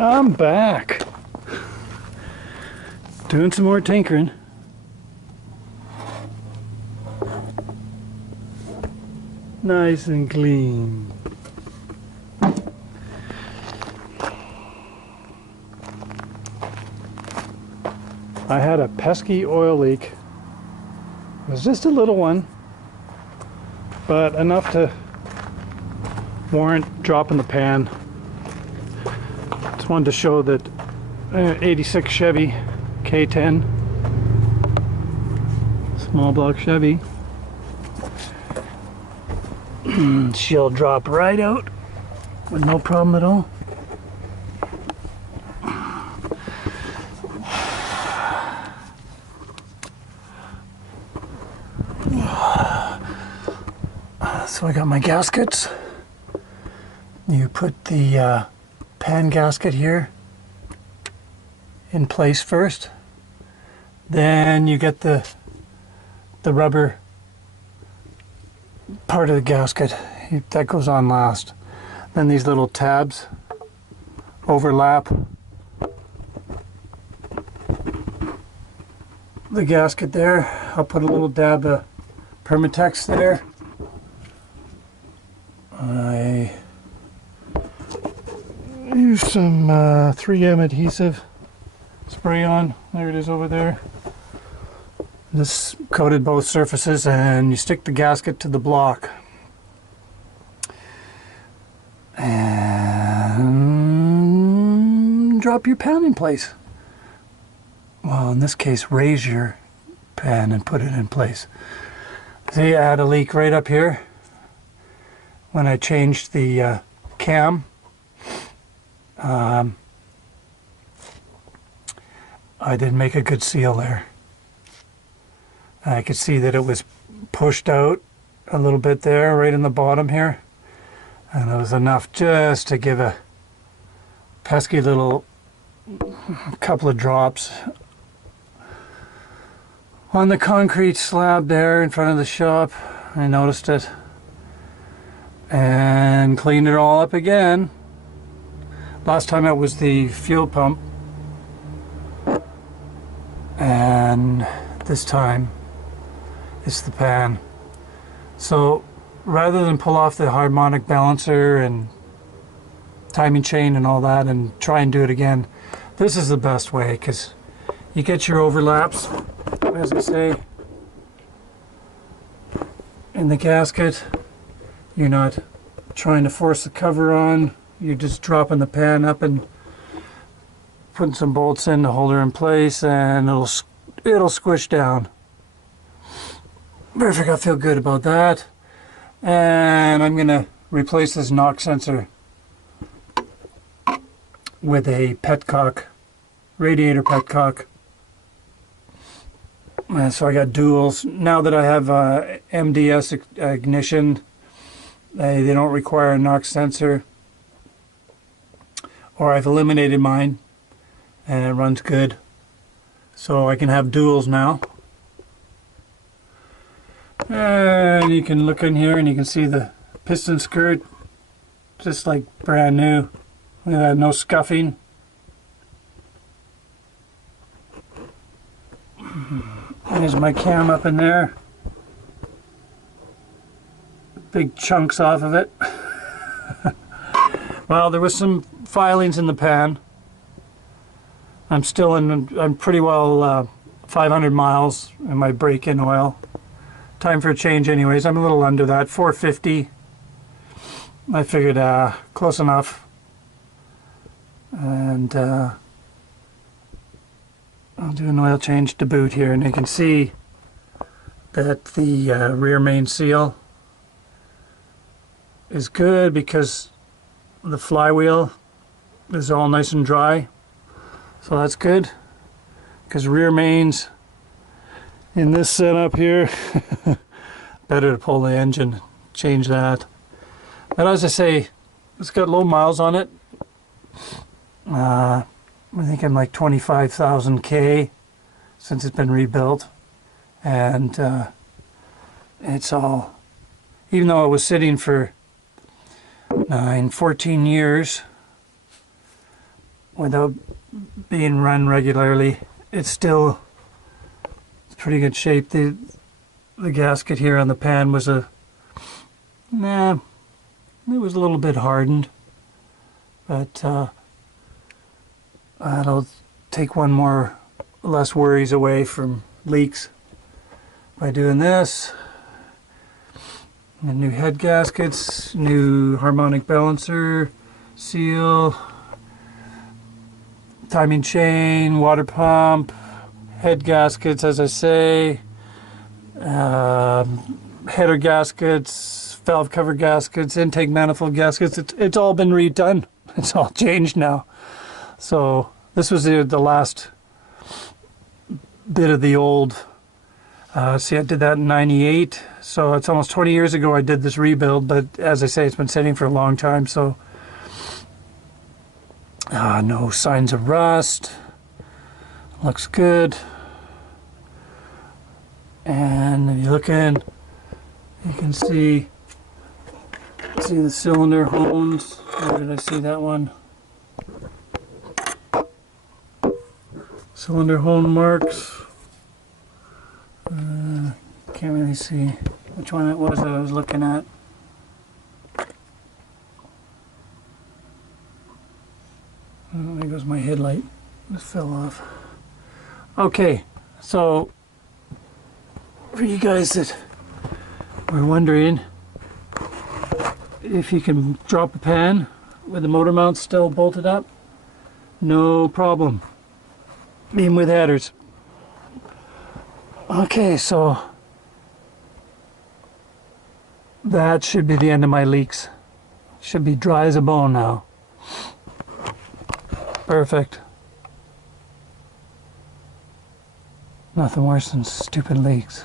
I'm back. Doing some more tinkering. Nice and clean. I had a pesky oil leak. It was just a little one, but enough to warrant dropping the pan. Just wanted to show that 86 Chevy K10, small block Chevy, she'll drop right out with no problem at all. So I got my gaskets. You put the pan gasket here in place first. Then you get the rubber part of the gasket. That goes on last. Then these little tabs overlap the gasket there. I'll put a little dab of Permatex there. I use some 3M adhesive spray on. There it is over there. This coated both surfaces, and you stick the gasket to the block. And drop your pan in place. Well, in this case, raise your pan and put it in place. See, I had a leak right up here. When I changed the cam, I didn't make a good seal there. I could see that it was pushed out a little bit there, right in the bottom here. And it was enough just to give a pesky little couple of drops on the concrete slab there in front of the shop. I noticed it. And cleaned it all up again. Last time it was the fuel pump, and this time it's the pan. So rather than pull off the harmonic balancer and timing chain and all that and try and do it again, this is the best way, because you get your overlaps, as I say, in the gasket. You're not trying to force the cover on. You're just dropping the pan up and putting some bolts in to hold her in place, and it'll squish down. Perfect. I feel good about that. And I'm gonna replace this knock sensor with a petcock, radiator petcock. And so I got duals. Now that I have MDS ignition, they don't require a knock sensor, or I've eliminated mine and it runs good, so I can have duals now. And you can look in here and you can see the piston skirt just like brand new. Look at that, no scuffing. There's my cam up in there. Big chunks off of it. Well, there was some filings in the pan. I'm pretty well 500 miles in my break-in oil. Time for a change anyways. I'm a little under that, 450. I figured close enough. And I'll do an oil change to boot here, and you can see that the rear main seal is good because the flywheel is all nice and dry, so that's good, because rear mains in this setup here, better to pull the engine, change that. But as I say, it's got low miles on it. I think I'm like 25,000 K since it's been rebuilt, and it's all, even though it was sitting for 14 years without being run regularly. It's pretty good shape. The gasket here on the pan was it was a little bit hardened, but that'll take one more less worries away from leaks by doing this. And new head gaskets, new harmonic balancer, seal, timing chain, water pump, head gaskets, as I say, header gaskets, valve cover gaskets, intake manifold gaskets. It's all been redone. It's all changed now. So this was the last bit of the old. See, I did that in '98, so it's almost 20 years ago I did this rebuild, but as I say, it's been sitting for a long time, so no signs of rust. Looks good. And if you look in, you can see the cylinder hones. Where did I see that one? Cylinder hone marks. Can't really see which one it was that I was looking at. Oh, there goes my headlight. Just fell off. Okay, so for you guys that were wondering if you can drop a pan with the motor mount still bolted up, no problem. Even with headers. Okay, so that should be the end of my leaks. Should be dry as a bone now. Perfect. Nothing worse than stupid leaks.